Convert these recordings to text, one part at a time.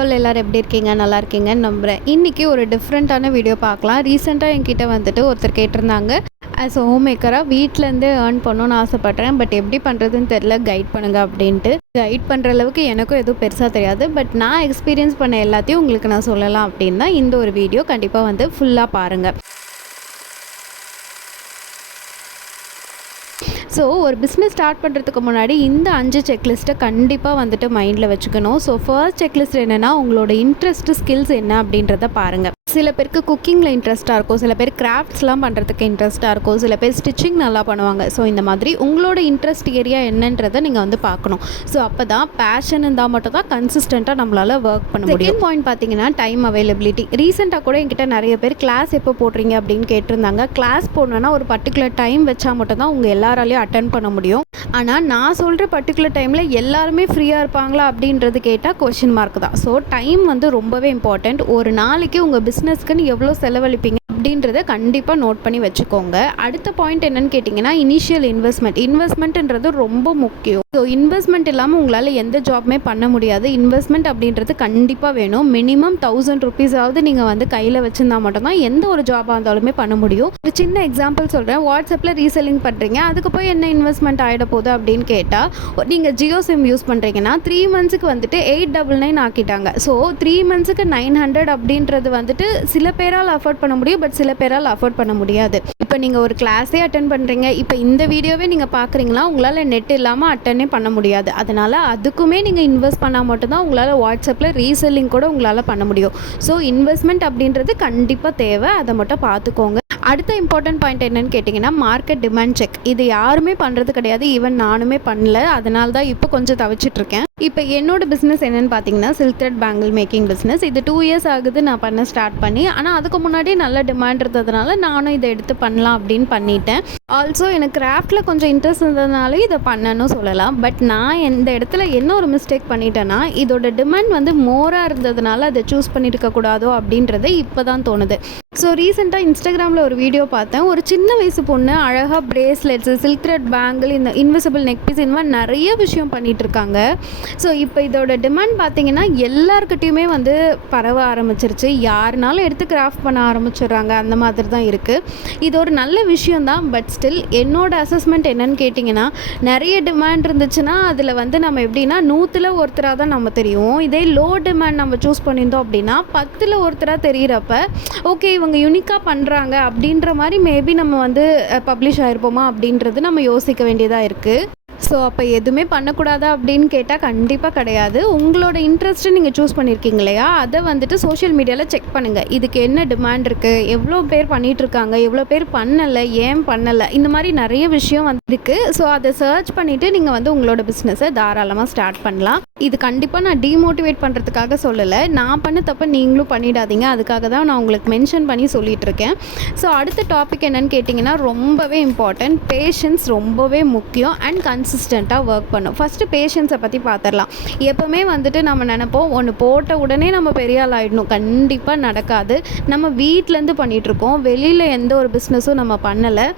All எல்லாரும் எப்படி இருக்கீங்க? நல்லா இருக்கீங்கன்னு நம்புகிறேன். இன்றைக்கி ஒரு டிஃப்ரெண்ட்டான வீடியோ பார்க்கலாம். ரீசெண்டாக என்கிட்ட வந்துட்டு ஒருத்தர் கேட்டிருந்தாங்க, ஆஸ் அ ஹோம் மேக்கராக வீட்டிலேருந்தே ஏர்ன் பண்ணணும்னு ஆசைப்பட்றேன், பட் எப்படி பண்ணுறதுன்னு தெரில, கைட் பண்ணுங்க அப்படின்ட்டு. கைட் பண்ணுற அளவுக்கு எனக்கும் எதுவும் பெருசாக தெரியாது, பட் நான் எக்ஸ்பீரியன்ஸ் பண்ண எல்லாத்தையும் உங்களுக்கு நான் சொல்லலாம் அப்படின்னு தான் இந்த ஒரு வீடியோ. கண்டிப்பாக வந்து ஃபுல்லாக பாருங்கள். ஸோ ஒரு பிஸ்னஸ் ஸ்டார்ட் பண்ணுறதுக்கு முன்னாடி இந்த 5 செக்லிஸ்ட்டை கண்டிப்பாக வந்துட்டு மைண்டில் வச்சுக்கணும். ஸோ ஃபர்ஸ்ட் செக்லிஸ்ட் என்னென்னா, உங்களோட இன்ட்ரெஸ்ட்டு ஸ்கில்ஸ் என்ன அப்படின்றத பாருங்கள். சில பேருக்கு குக்கிங்கில் இன்ட்ரெஸ்ட்டாக இருக்கும், சில பேர் கிராஃப்ட்ஸ்லாம் பண்ணுறதுக்கு இன்ட்ரெஸ்ட்டாக இருக்கும், சில பேர் ஸ்டிச்சிங் நல்லா பண்ணுவாங்க. ஸோ இந்த மாதிரி உங்களோட இன்ட்ரெஸ்ட் ஏரியா என்னன்றதை நீங்கள் வந்து பார்க்கணும். ஸோ அப்போ தான் பேஷன் இருந்தால் மட்டும் தான் கன்சிஸ்டண்ட்டாக நம்மளால் ஒர்க் பண்ண முடியும். செகண்ட் பாயிண்ட் பார்த்தீங்கன்னா டைம் அவைலபிலிட்டி. ரீசெண்டாக கூட என்கிட்ட நிறைய பேர் கிளாஸ் எப்போ போடுறீங்க அப்படின்னு கேட்டிருந்தாங்க. கிளாஸ் போடணுன்னா ஒரு பர்டிகுலர் டைம் வச்சா மட்டும் தான் உங்கள் எல்லாராலையும் அட்டன் பண்ண முடியும். ஆனால் நான் சொல்கிற பர்டிகுலர் டைமில் எல்லாருமே ஃப்ரீயாக இருப்பாங்களா அப்படின்றது கேட்டால் கொஷின் மார்க் தான். ஸோ டைம் வந்து ரொம்பவே இம்பார்ட்டண்ட். ஒரு நாளைக்கு உங்கள் பிஸ்னஸ்க்குன்னு எவ்வளோ செலவழிப்பீங்க அப்படின்றத கண்டிப்பாக நோட் பண்ணி வச்சுக்கோங்க. அடுத்த பாயிண்ட் என்னன்னு கேட்டிங்கன்னா, இனிஷியல் இன்வெஸ்ட்மெண்ட்ன்றது ரொம்ப முக்கியம். ஸோ இன்வெஸ்ட்மெண்ட் இல்லாமல் உங்களால் எந்த ஜாப்மே பண்ண முடியாது. இன்வெஸ்ட்மெண்ட் அப்படின்றது கண்டிப்பாக வேணும். மினிமம் 1000 ருபீஸாவது நீங்கள் வந்து கையில் வச்சுருந்தா மட்டும்தான் எந்த ஒரு ஜாபாக இருந்தாலுமே பண்ண முடியும். ஒரு சின்ன எக்ஸாம்பிள் சொல்கிறேன். வாட்ஸ்அப்பில் ரீசெல்லிங் பண்ணுறீங்க, அதுக்கு போய் என்ன இன்வெஸ்ட்மெண்ட் ஆகிட போகுது அப்படின்னு கேட்டால், நீங்கள் ஜியோ சிம் யூஸ் பண்ணுறீங்கன்னா 3 மந்த்ஸுக்கு வந்துட்டு 899 ஆக்கிட்டாங்க. ஸோ 3 மந்த்ஸுக்கு 900 அப்படின்றது வந்துட்டு சில பேரால் அஃபோர்ட் பண்ண முடியும், பட் சில பேரால் அஃபோர்ட் பண்ண முடியாது. இப்போ நீங்கள் ஒரு கிளாஸே அட்டன் பண்ணுறீங்க, இப்போ இந்த வீடியோவே நீங்கள் பார்க்குறீங்களா, உங்களால் நெட் இல்லாமல் அட்டனே பண்ண முடியாது. அதனால் அதுக்குமே நீங்கள் இன்வெஸ்ட் பண்ணால் மட்டும்தான் உங்களால் வாட்ஸ்அப்பில் ரீசெல்லிங் கூட உங்களால் பண்ண முடியும். ஸோ இன்வெஸ்ட்மெண்ட் அப்படின்றது கண்டிப்பாக தேவை, அதை மட்டும் பார்த்துக்கோங்க. அடுத்த இம்பார்ட்டன்ட் பாயிண்ட் என்னன்னு கேட்டிங்கன்னா, மார்க்கெட் டிமாண்ட் செக். இது யாருமே பண்ணுறது கிடையாது, ஈவன் நானுமே பண்ணல. அதனால தான் இப்போ கொஞ்சம் தவிச்சிட்ருக்கேன். இப்போ என்னோட பிஸ்னஸ் என்னென்னு பார்த்தீங்கன்னா, silk thread bangle making business. இது 2 இயர்ஸ் ஆகுது நான் பண்ண ஸ்டார்ட் பண்ணி. ஆனால் அதுக்கு முன்னாடி நல்ல டிமாண்ட் இருந்ததுனால நானும் இதை எடுத்து பண்ணலாம் அப்படின்னு பண்ணிட்டேன். ஆல்சோ எனக்கு கிராஃப்டில் கொஞ்சம் இன்ட்ரெஸ்ட் இருந்ததுனால இதை பண்ணணும்னு சொல்லலாம். பட் நான் இந்த இடத்துல என்ன ஒரு மிஸ்டேக் பண்ணிட்டேன்னா, இதோட டிமாண்ட் வந்து மோராக இருந்ததுனால அதை சூஸ் பண்ணியிருக்கக்கூடாதோ அப்படின்றது இப்போ தான் தோணுது. ஸோ ரீசெண்டாக இன்ஸ்டாகிராமில் ஒரு வீடியோ பார்த்தேன். ஒரு சின்ன வயசு பொண்ணு அழகாக பிரேஸ்லெட்ஸு, சில்க் த்ரெட் பேங்கிள், இந்த இன்விசிபிள் நெக் பீஸ், இந்த மாதிரி நிறைய விஷயம் பண்ணிகிட்ருக்காங்க. ஸோ இப்போ இதோட டிமாண்ட் பார்த்திங்கன்னா எல்லாருக்கிட்டையுமே வந்து பரவ ஆரம்பிச்சிருச்சு. யாருனாலும் எடுத்து கிராஃப்ட் பண்ண ஆரம்பிச்சிடுறாங்க. அந்த மாதிரி தான் இருக்குது. இது ஒரு நல்ல விஷயந்தான். பட் ஸ்டில் என்னோடய அசஸ்மெண்ட் என்னன்னு கேட்டிங்கன்னா, நிறைய டிமாண்ட் இருந்துச்சுன்னா அதில் வந்து நம்ம எப்படின்னா 100ல் ஒருத்தராக தான் நம்ம தெரியும். இதே லோ டிமாண்ட் நம்ம சூஸ் பண்ணியிருந்தோம் அப்படின்னா 10ல் ஒருத்தராக தெரிகிறப்ப, ஓகே இவங்க யூனிக்காக பண்ணுறாங்க அப்படின்ற மாதிரி மேபி நம்ம வந்து பப்ளிஷ் ஆகிருப்போமா அப்படின்றது நம்ம யோசிக்க வேண்டியதாக இருக்குது. ஸோ அப்போ எதுவுமே பண்ணக்கூடாதா அப்படின்னு கேட்டால் கண்டிப்பாக கிடையாது. உங்களோட இன்ட்ரெஸ்ட்டு நீங்கள் சூஸ் பண்ணியிருக்கீங்க இல்லையா, அதை வந்துட்டு சோஷியல் மீடியாவில் செக் பண்ணுங்கள். இதுக்கு என்ன டிமாண்ட் இருக்குது, எவ்வளோ பேர் பண்ணிகிட்ருக்காங்க, எவ்வளோ பேர் பண்ணலை, ஏன் பண்ணலை, இந்த மாதிரி நிறைய விஷயம் வந்துருக்கு. ஸோ அதை சர்ச் பண்ணிவிட்டு நீங்கள் வந்து உங்களோட பிஸ்னஸை தாராளமாக ஸ்டார்ட் பண்ணலாம். இது கண்டிப்பாக நான் டீமோட்டிவேட் பண்ணுறதுக்காக சொல்லலை. நான் பண்ண தப்ப நீங்களும் பண்ணிடாதீங்க. அதுக்காக தான் நான் உங்களுக்கு மென்ஷன் பண்ணி சொல்லிகிட்ருக்கேன். ஸோ அடுத்த டாபிக் என்னென்னு கேட்டிங்கன்னா, ரொம்பவே இம்பார்ட்டன்ட். பேஷன்ஸ் ரொம்பவே முக்கியம் அண்ட் கன்சிஸ்டண்ட்டாக ஒர்க் பண்ணும். ஃபஸ்ட்டு பேஷன்ஸை பற்றி பார்த்துடலாம். எப்போவுமே வந்துட்டு நம்ம நினைப்போம், ஒன்று போட்ட உடனே நம்ம பெரிய ஆள் ஆகிடணும். கண்டிப்பாக நடக்காது. நம்ம வீட்டிலேருந்து பண்ணிகிட்ருக்கோம், வெளியில் எந்த ஒரு பிஸ்னஸும் நம்ம பண்ணலை.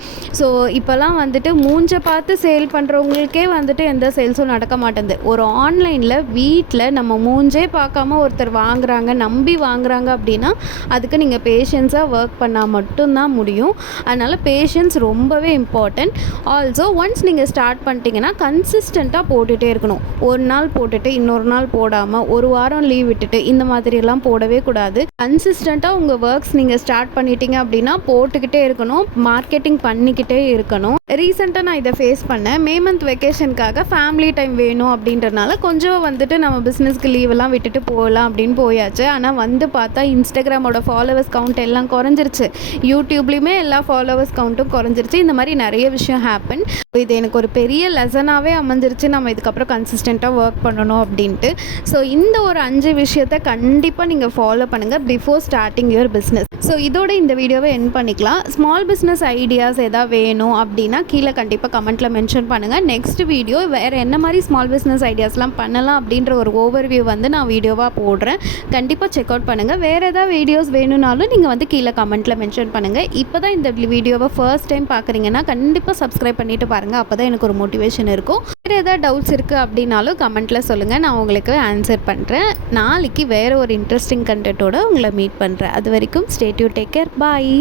ஸோ இப்போல்லாம் வந்துட்டு மூஞ்சை பார்த்து சேல் பண்ணுறவங்களுக்கே வந்துட்டு எந்த சேல்ஸும் நடக்க மாட்டேங்குது. ஒரு ஆன்லைனில் வீட்டில் நம்ம மூஞ்சே பார்க்காம ஒருத்தர் வாங்குறாங்க, நம்பி வாங்குறாங்க அப்படின்னா அதுக்கு நீங்கள் பேஷன்ஸாக ஒர்க் பண்ணால் மட்டும்தான் முடியும். அதனால் பேஷன்ஸ் ரொம்பவே இம்பார்ட்டன்ட். ஆல்சோ ஒன்ஸ் நீங்கள் ஸ்டார்ட் பண்ணிட்டீங்கன்னா கன்சிஸ்டண்ட்டாக போட்டுகிட்டே இருக்கணும். ஒரு நாள் போட்டுட்டு இன்னொரு நாள் போடாமல், ஒரு வாரம் லீவ் விட்டுட்டு இந்த மாதிரியெல்லாம் போடவே கூடாது. கன்சிஸ்டண்ட்டாக உங்கள் ஒர்க்ஸ் நீங்கள் ஸ்டார்ட் பண்ணிட்டீங்க அப்படின்னா போட்டுக்கிட்டே இருக்கணும், மார்க்கெட்டிங் பண்ணிக்கிட்டே இருக்கணும். ரீசெண்டாக நான் இதை ஃபேஸ் பண்ணேன். மே மந்த் வெக்கேஷனுக்காக ஃபேமிலி டைம் வேணும் அப்படின்றனால கொஞ்சம் வந்துட்டு நம்ம பிஸ்னஸ்க்கு லீவெல்லாம் விட்டுட்டு போகலாம் அப்படின்னு போயாச்சு. ஆனால் வந்து பார்த்தா இன்ஸ்டாகிராமோட ஃபாலோவர்ஸ் கவுண்ட் எல்லாம் குறைஞ்சிருச்சு, யூடியூப்லேயுமே எல்லா ஃபாலோவர்ஸ் கவுண்ட்டும் குறைஞ்சிருச்சு. இந்த மாதிரி நிறைய விஷயம் ஹேப்பன். இது எனக்கு ஒரு பெரிய லெசனாகவே அமைஞ்சிருச்சு. நம்ம இதுக்கப்புறம் கன்சிஸ்டண்ட்டாக ஒர்க் பண்ணணும் அப்படின்ட்டு. ஸோ இந்த ஒரு 5 விஷயத்தை கண்டிப்பாக நீங்கள் ஃபாலோ பண்ணுங்கள் before starting your business. So இதோட இந்த வீடியோவை எண்ட் பண்ணிக்கலாம். ஸ்மால் பிஸ்னஸ் ஐடியாஸ் எதாவது வேணும் அப்படின்னா கீழே கண்டிப்பாக கமெண்ட்டில் மென்ஷன் பண்ணுங்கள். நெக்ஸ்ட் வீடியோ வேறு என்ன மாதிரி ஸ்மால் பிஸ்னஸ் ஐடியாஸ்லாம் பண்ணலாம் அப்படின்ற ஒரு ஓவர்வியூ வந்து நான் வீடியோவாக போடுறேன். கண்டிப்பாக செக் அவுட் பண்ணுங்கள். வேறு ஏதாவது வீடியோஸ் வேணும்னாலும் நீங்கள் வந்து கீழே கமெண்ட்டில் மென்ஷன் பண்ணுங்கள். இப்போ தான் இந்த வீடியோவை ஃபர்ஸ்ட் டைம் பார்க்குறீங்கன்னா கண்டிப்பாக சப்ஸ்கிரைப் பண்ணிவிட்டு பாருங்கள். அப்போ தான் எனக்கு ஒரு மோட்டிவேஷன் இன்ஃபர்மேஷன் இருக்கும். வேறு ஏதாவது டவுட்ஸ் இருக்குது அப்படின்னாலும் கமெண்ட்டில் சொல்லுங்கள், நான் உங்களுக்கு ஆன்சர் பண்ணுறேன். நாளைக்கு வேறு ஒரு இன்ட்ரெஸ்டிங் கண்டென்ட்டோடு உங்களை மீட் பண்ணுறேன். அது வரைக்கும் ஸ்டே டியூன், டேக் கேர், பாய்.